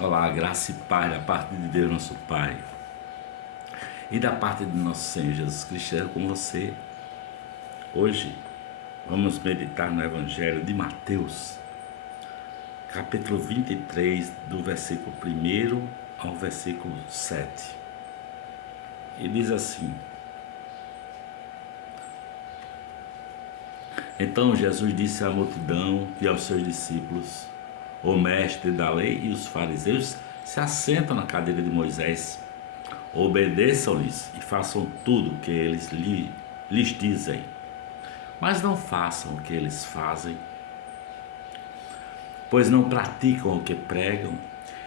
Olá, graça e paz da parte de Deus, nosso Pai, e da parte de nosso Senhor Jesus Cristo, é com você. Hoje vamos meditar no Evangelho de Mateus, capítulo 23, do versículo 1 ao versículo 7. E diz assim: Então Jesus disse à multidão e aos seus discípulos: O mestre da lei e os fariseus se assentam na cadeira de Moisés. Obedeçam-lhes e façam tudo o que eles lhes dizem, mas não façam o que eles fazem, pois não praticam o que pregam.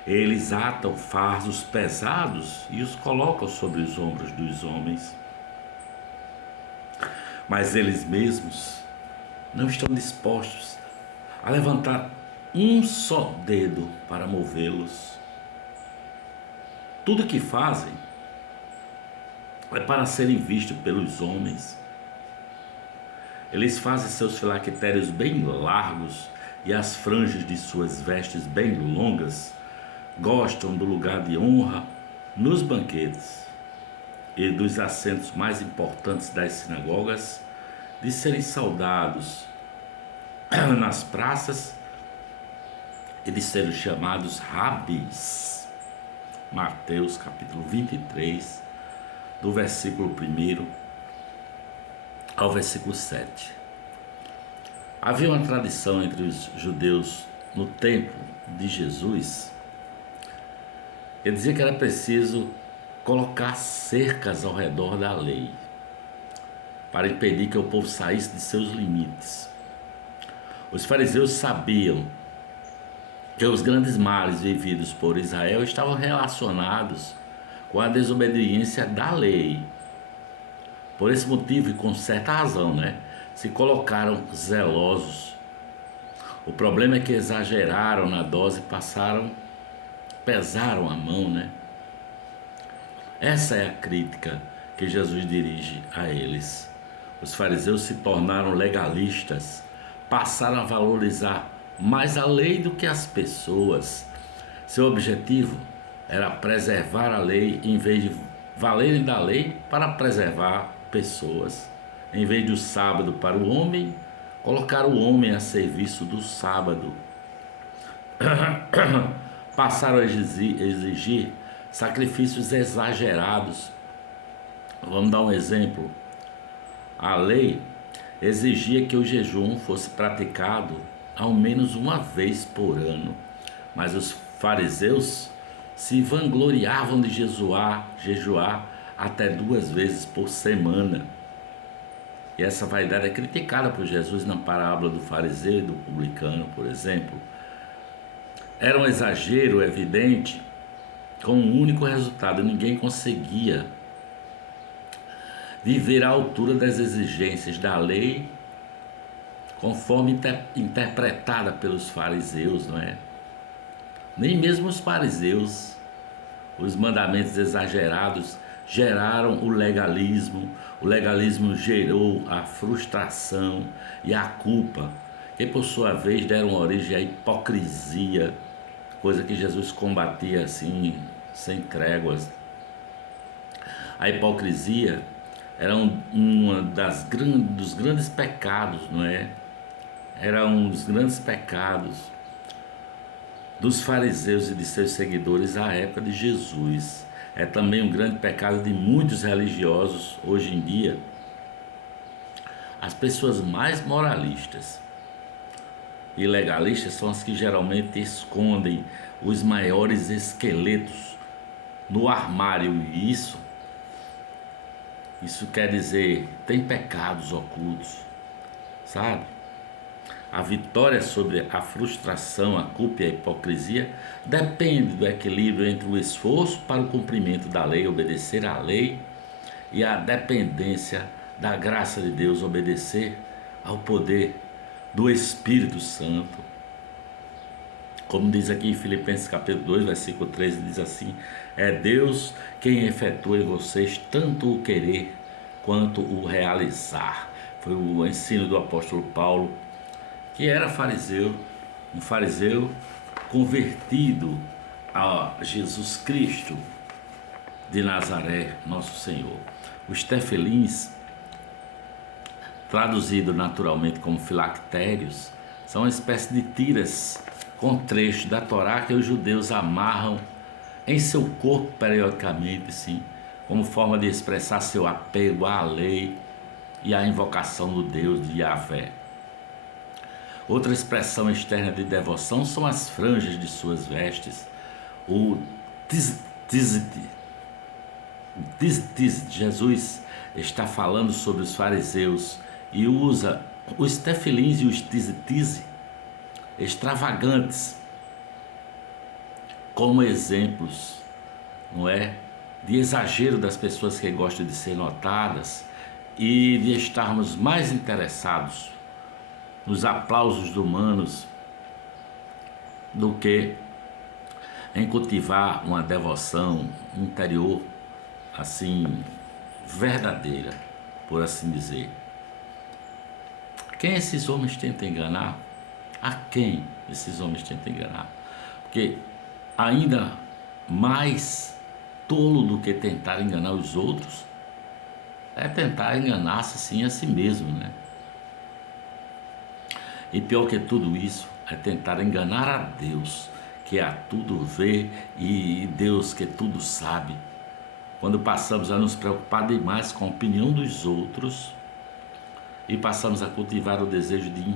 Eles atam fardos pesados e os colocam sobre os ombros dos homens, mas eles mesmos não estão dispostos a levantar um só dedo para movê-los. Tudo o que fazem é para serem vistos pelos homens. Eles fazem seus filactérios bem largos e as franjas de suas vestes bem longas. Gostam do lugar de honra nos banquetes e dos assentos mais importantes das sinagogas, de serem saudados nas praças e de serem chamados rabis. Mateus capítulo 23, do versículo 1 ao versículo 7. Havia uma tradição entre os judeus no tempo de Jesus, que dizia que era preciso colocar cercas ao redor da lei, para impedir que o povo saísse de seus limites. Os fariseus sabiam que os grandes males vividos por Israel estavam relacionados com a desobediência da lei. Por esse motivo, e com certa razão, se colocaram zelosos. O problema é que exageraram na dose e pesaram a mão, Essa é a crítica que Jesus dirige a eles. Os fariseus se tornaram legalistas, passaram a valorizar mais a lei do que as pessoas. Seu objetivo era preservar a lei em vez de valerem da lei para preservar pessoas. Em vez do sábado para o homem, colocar o homem a serviço do sábado. Passaram a exigir sacrifícios exagerados. Vamos dar um exemplo. A lei exigia que o jejum fosse praticado ao menos uma vez por ano, mas os fariseus se vangloriavam de jejuar até 2 vezes por semana. E essa vaidade é criticada por Jesus na parábola do fariseu e do publicano, por exemplo. Era um exagero evidente, com um único resultado: ninguém conseguia viver à altura das exigências da lei, conforme interpretada pelos fariseus, Nem mesmo os fariseus. Os mandamentos exagerados geraram o legalismo gerou a frustração e a culpa, que por sua vez deram origem à hipocrisia, coisa que Jesus combatia assim, sem tréguas. A hipocrisia era dos grandes pecados, Era um dos grandes pecados dos fariseus e de seus seguidores à época de Jesus. É também um grande pecado de muitos religiosos hoje em dia. As pessoas mais moralistas e legalistas são as que geralmente escondem os maiores esqueletos no armário, e isso quer dizer, tem pecados ocultos, sabe? A vitória sobre a frustração, a culpa e a hipocrisia depende do equilíbrio entre o esforço para o cumprimento da lei, obedecer à lei, e a dependência da graça de Deus, obedecer ao poder do Espírito Santo. Como diz aqui em Filipenses capítulo 2, versículo 13, diz assim: é Deus quem efetua em vocês tanto o querer quanto o realizar. Foi o ensino do apóstolo Paulo, que era fariseu, um fariseu convertido a Jesus Cristo de Nazaré, nosso Senhor. Os tefilins, traduzido naturalmente como filactérios, são uma espécie de tiras com trechos da Torá que os judeus amarram em seu corpo periodicamente, sim, como forma de expressar seu apego à lei e à invocação do Deus de Yahvé. Outra expressão externa de devoção são as franjas de suas vestes, o tzitzit. Jesus está falando sobre os fariseus e usa os tefilins e os tzitzit extravagantes como exemplos, não é, de exagero das pessoas que gostam de ser notadas e de estarmos mais interessados nos aplausos humanos do que em cultivar uma devoção interior assim verdadeira, por assim dizer. Quem esses homens tentam enganar? A quem esses homens tentam enganar? Porque ainda mais tolo do que tentar enganar os outros é tentar enganar-se assim a si mesmo, né? E pior que tudo isso é tentar enganar a Deus, que a tudo vê, e Deus que tudo sabe. Quando passamos a nos preocupar demais com a opinião dos outros e passamos a cultivar o desejo de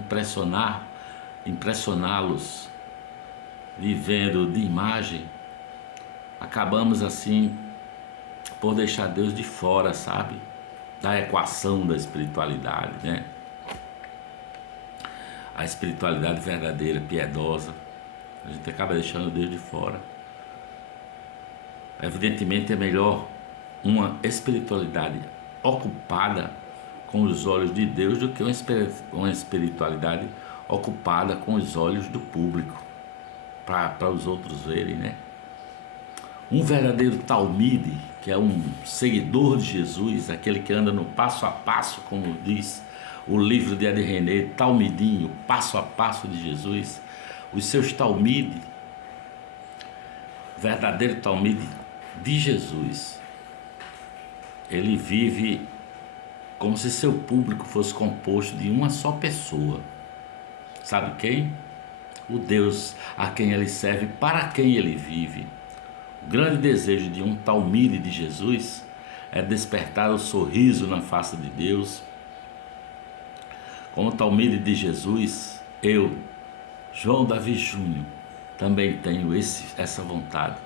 impressioná-los, vivendo de imagem, acabamos assim por deixar Deus de fora, sabe? Da equação da espiritualidade, né? A espiritualidade verdadeira, piedosa, a gente acaba deixando Deus de fora. Evidentemente é melhor uma espiritualidade ocupada com os olhos de Deus do que uma espiritualidade ocupada com os olhos do público, para os outros verem, né? Um verdadeiro talmide, que é um seguidor de Jesus, aquele que anda no passo a passo, como diz o livro de Ed René, Talmidinho, passo a passo de Jesus, os seus talmide, verdadeiro talmide de Jesus, ele vive como se seu público fosse composto de uma só pessoa. Sabe quem? O Deus a quem ele serve, para quem ele vive. O grande desejo de um talmide de Jesus é despertar o sorriso na face de Deus. Como talmide de Jesus, eu, João Davi Júnior, também tenho essa vontade,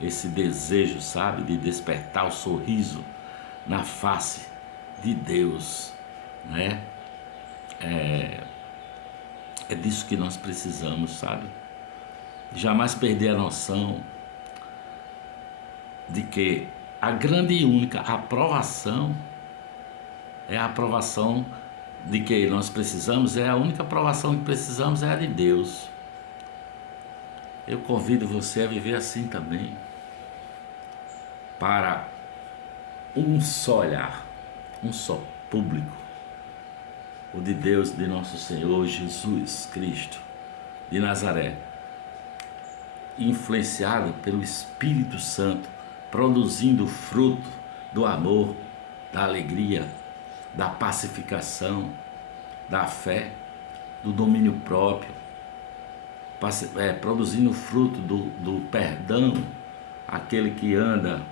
esse desejo, sabe, de despertar o sorriso na face de Deus, né? É disso que nós precisamos, sabe? Jamais perder a noção de que a grande e única aprovação é a aprovação de que nós precisamos, é a única aprovação que precisamos, é a de Deus. Eu convido você a viver assim também, para um só olhar, um só público, o de Deus, de nosso Senhor Jesus Cristo de Nazaré, influenciado pelo Espírito Santo, produzindo o fruto do amor, da alegria, da pacificação, da fé, do domínio próprio, produzindo o fruto do perdão, aquele que anda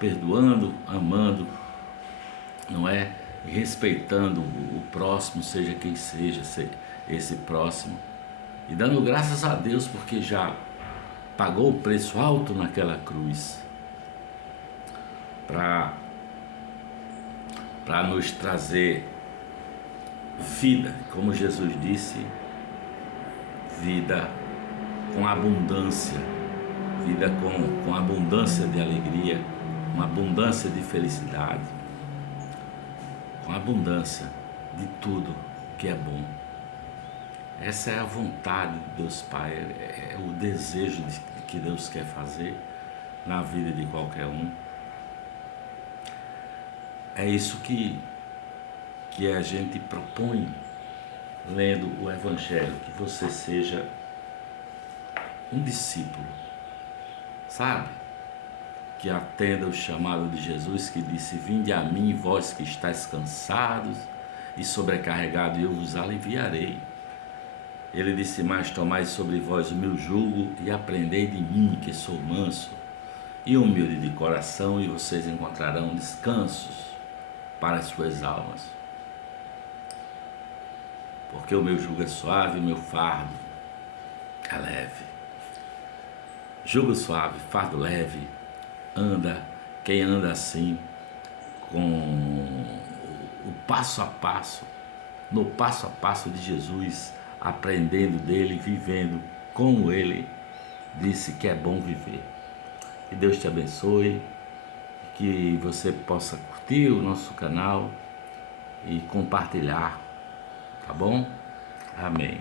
perdoando, amando, não é? Respeitando o próximo, seja quem seja esse próximo, e dando graças a Deus porque já pagou o preço alto naquela cruz para nos trazer vida, como Jesus disse, vida com abundância, vida com abundância de alegria, uma abundância de felicidade, com abundância de tudo que é bom. Essa é a vontade de Deus Pai, é o desejo que Deus quer fazer na vida de qualquer um. É isso que a gente propõe lendo o Evangelho, que você seja um discípulo sabe? Que atenda o chamado de Jesus, que disse: vinde a mim, vós que estáis cansados e sobrecarregados, e eu vos aliviarei. Ele disse mais: tomai sobre vós o meu jugo e aprendei de mim, que sou manso e humilde de coração, e vocês encontrarão descansos para as suas almas. Porque o meu jugo é suave e o meu fardo é leve. Jugo suave, fardo leve, quem anda assim, com o passo a passo, no passo a passo de Jesus, aprendendo dele, vivendo como ele disse que é bom viver. Que Deus te abençoe, que você possa curtir o nosso canal e compartilhar, tá bom? Amém.